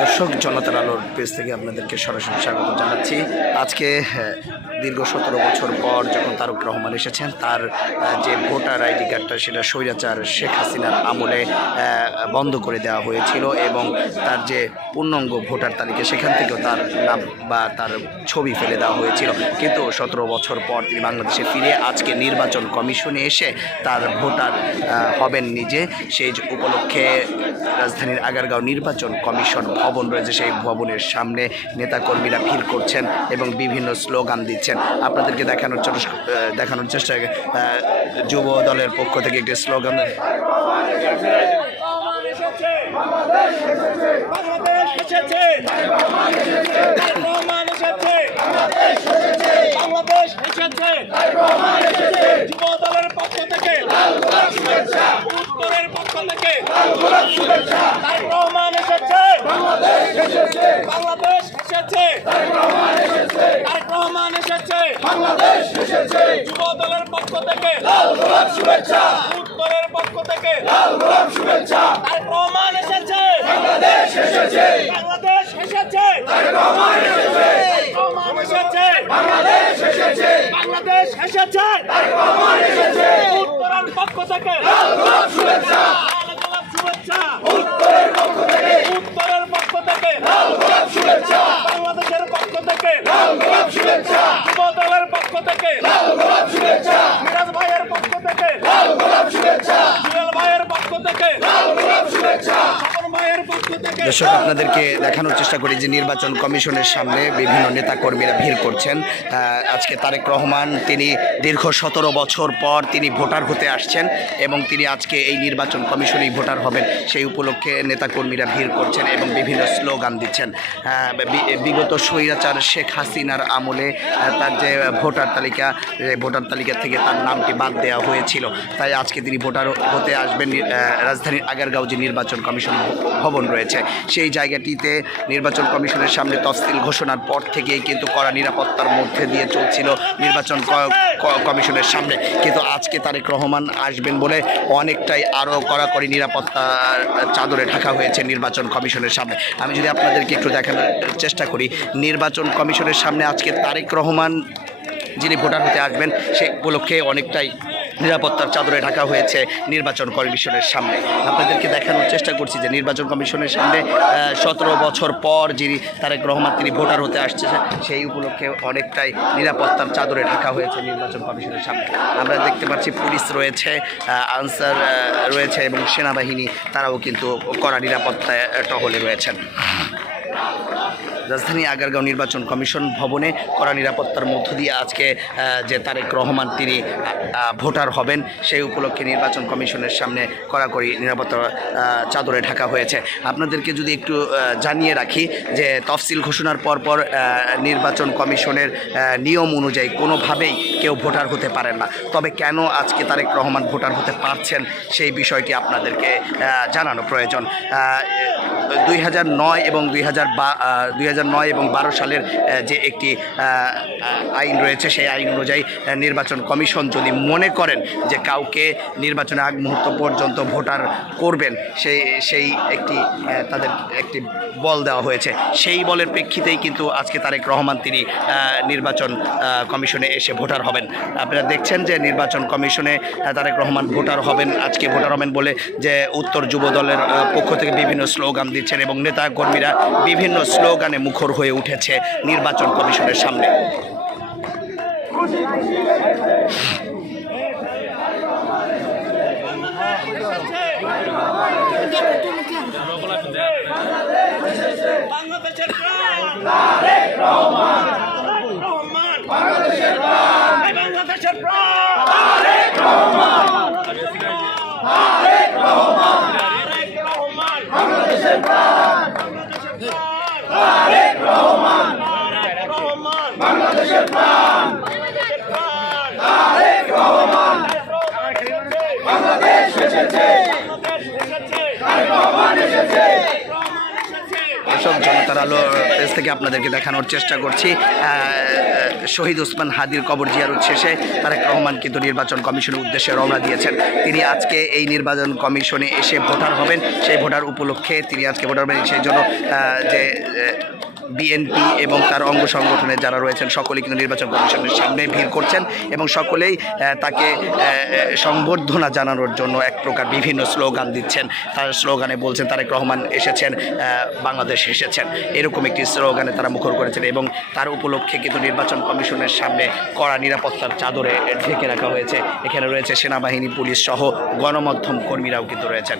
দর্শক, জনতার আলোর পেজ থেকে আপনাদেরকে সরাসরি স্বাগত জানাচ্ছি। আজকে দীর্ঘ 17 বছর পর যখন তারেক রহমান এসেছেন, তার যে ভোটার আইডি কার্ডটা সেটা স্বৈরাচার শেখ হাসিনার আমলে বন্ধ করে দেওয়া হয়েছিল এবং তার যে পূর্ণাঙ্গ ভোটার তালিকা সেখান থেকেও তার নাম বা তার ছবি ফেলে দেওয়া হয়েছিল। কিন্তু 17 বছর পর তিনি বাংলাদেশে ফিরে আজকে নির্বাচন কমিশনে এসে তার ভোটার হবেন নিজে। সেই উপলক্ষে রাজধানীর আগারগাঁও নির্বাচন কমিশন ভবন রয়েছে, সেই ভবনের সামনে নেতাকর্মীরা ভিড় করছেন এবং বিভিন্ন স্লোগান দিচ্ছেন। আপনাদেরকে দেখানোর চেষ্টা যুব দলের পক্ষ থেকে একটি স্লোগান যুবদলের পক্ষ থেকে লাল গোলাপ শুভেচ্ছা, উত্তরের পক্ষ থেকে লাল গোলাপ শুভেচ্ছা। তারেক রহমান এসেছে, বাংলাদেশ এসেছে, বাংলাদেশ এসেছে, তারেক রহমান এসেছে, রহমান এসেছে, বাংলাদেশ এসেছে, বাংলাদেশ এসেছে, তারেক রহমান এসেছে। উত্তরের পক্ষ থেকে লাল গোলাপ শুভেচ্ছা, লাল গোলাপ শুভেচ্ছা, উত্তরের পক্ষ থেকে, উত্তরের পক্ষ থেকে লাল গোলাপ শুভেচ্ছা, বাংলাদেশের পক্ষ থেকে লাল গোলাপ শুভেচ্ছা, যুবদলের পক্ষ থেকে লাল গোলাপ শুভেচ্ছা, মিরাজ ভাইয়ের পক্ষ থেকে লাল গোলাপ শুভেচ্ছা, জুয়েল ভাইয়ের পক্ষ থেকে লাল গোলাপ শুভেচ্ছা, স্বপন ভাইয়ের পক্ষ থেকে। দর্শক, আপনাদেরকে দেখানোর চেষ্টা করি যে নির্বাচন কমিশনের সামনে বিভিন্ন নেতাকর্মীরা ভিড় করছেন। আজকে তারেক রহমান তিনি দীর্ঘ 17 বছর পর তিনি ভোটার হতে আসছেন এবং তিনি আজকে এই নির্বাচন কমিশনেই ভোটার হবেন। সেই উপলক্ষে নেতাকর্মীরা ভিড় করছেন এবং বিভিন্ন স্লোগান দিচ্ছেন। বিগত স্বৈরাচার শেখ হাসিনার আমলে তার যে ভোটার তালিকা থেকে তার নামটি বাদ দেওয়া হয়েছিল, তাই আজকে তিনি ভোটার হতে আসবেন। রাজধানীর আগারগাঁও যে নির্বাচন কমিশন ভবন রয়েছে, সেই জায়গাটিতে নির্বাচন কমিশনের সামনে তফসিল ঘোষণার পর থেকেই কিন্তু কড়া নিরাপত্তার মধ্যে দিয়ে চলছিল নির্বাচন কমিশনের সামনে। কিন্তু আজকে তারেক রহমান আসবেন বলে অনেকটাই আরও কড়াকড়ি নিরাপত্তার চাদরে ঢাকা হয়েছে নির্বাচন কমিশনের সামনে। আমি যদি আপনাদেরকে একটু দেখানোর চেষ্টা করি, নির্বাচন কমিশনের সামনে আজকে তারেক রহমান যিনি ভোটার হতে আসবেন সেই উপলক্ষে অনেকটাই নিরাপত্তার চাদরে ঢাকা হয়েছে নির্বাচন কমিশনের সামনে। আপনাদেরকে দেখানোর চেষ্টা করছি যে নির্বাচন কমিশনের সামনে 17 বছর পর যিনি তারেক রহমান তিনি ভোটার হতে আসছে, সেই উপলক্ষে অনেকটাই নিরাপত্তার চাদরে ঢাকা হয়েছে নির্বাচন কমিশনের সামনে। আমরা দেখতে পাচ্ছি পুলিশ রয়েছে, আনসার রয়েছে এবং সেনাবাহিনী, তারাও কিন্তু কড়া নিরাপত্তায় টহলে রয়েছেন। রাজধানী আগারগাঁও নির্বাচন কমিশন ভবনে কড়া নিরাপত্তার মধ্য দিয়ে আজকে যে তারেক রহমান তিনি ভোটার হবেন, সেই উপলক্ষে নির্বাচন কমিশনের সামনে কড়াকড়ি নিরাপত্তার চাদরে ঢাকা হয়েছে। আপনাদেরকে যদি একটু জানিয়ে রাখি যে তফসিল ঘোষণার পরপর নির্বাচন কমিশনের নিয়ম অনুযায়ী কোনোভাবেই কেউ ভোটার হতে পারেন না। তবে কেন আজকে তারেক রহমান ভোটার হতে পারছেন সেই বিষয়টি আপনাদেরকে জানানো প্রয়োজন। 2009 এবং 2012 সালের যে একটি আইন রয়েছে, সেই আইন অনুযায়ী নির্বাচন কমিশন যদি মনে করেন যে কাউকে নির্বাচনের আগ মুহূর্ত পর্যন্ত ভোটার করবেন, সেই তাদের একটি বল দেওয়া হয়েছে। সেই বলের প্রেক্ষিতেই কিন্তু আজকে তারেক রহমান তিনি নির্বাচন কমিশনে এসে ভোটার হবেন। আপনারা দেখছেন যে নির্বাচন কমিশনে তারেক রহমান ভোটার হবেন, আজকে ভোটার হবেন বলে যে উত্তর যুব দলের পক্ষ থেকে বিভিন্ন স্লোগান দিচ্ছেন এবং নেতাকর্মীরা বিভিন্ন স্লোগানে মুখর হয়ে উঠেছে নির্বাচন কমিশনের সামনে। বাংলাদেশের প্রাণ তারেক রহমান, বাংলাদেশের প্রাণ, বাংলাদেশের প্রাণ তারেক রহমান, তারেক রহমান, তারেক রহমান, বাংলাদেশের প্রাণ, তারেক রহমান, তারেক রহমান, বাংলাদেশের প্রাণ, তারেক রহমান, বাংলাদেশ এসেছে, তারেক রহমান এসেছে। এসব বার্তার আলো পেজ থেকে আপনাদেরকে দেখানোর চেষ্টা করছি। শহীদ ওসমান হাদির কবর জিয়ারত শেষে তারেক রহমান কিন্তু নির্বাচন কমিশনের উদ্দেশ্যে রওনা দিয়েছেন। তিনি আজকে এই নির্বাচন কমিশনে এসে ভোটার হবেন, সেই ভোটার উপলক্ষে তিনি আজকে ভোটার হবেন। সেই জন্য যে বিএনপি এবং তার অঙ্গ সংগঠনে যারা রয়েছেন সকলেই কিন্তু নির্বাচন কমিশনের সামনে ভিড় করছেন এবং সকলেই তাকে সংবর্ধনা জানানোর জন্য এক প্রকার বিভিন্ন স্লোগান দিচ্ছেন। তার স্লোগানে বলছেন তারেক রহমান এসেছেন, বাংলাদেশ এসেছেন, এরকম একটি স্লোগানে তারা মুখর করেছেন এবং তার উপলক্ষে কিন্তু নির্বাচন কমিশনের সামনে কড়া নিরাপত্তার চাদরে ঢেকে রাখা হয়েছে। এখানে রয়েছে সেনাবাহিনী, পুলিশ সহ গণমাধ্যম কর্মীরাও কিন্তু রয়েছেন।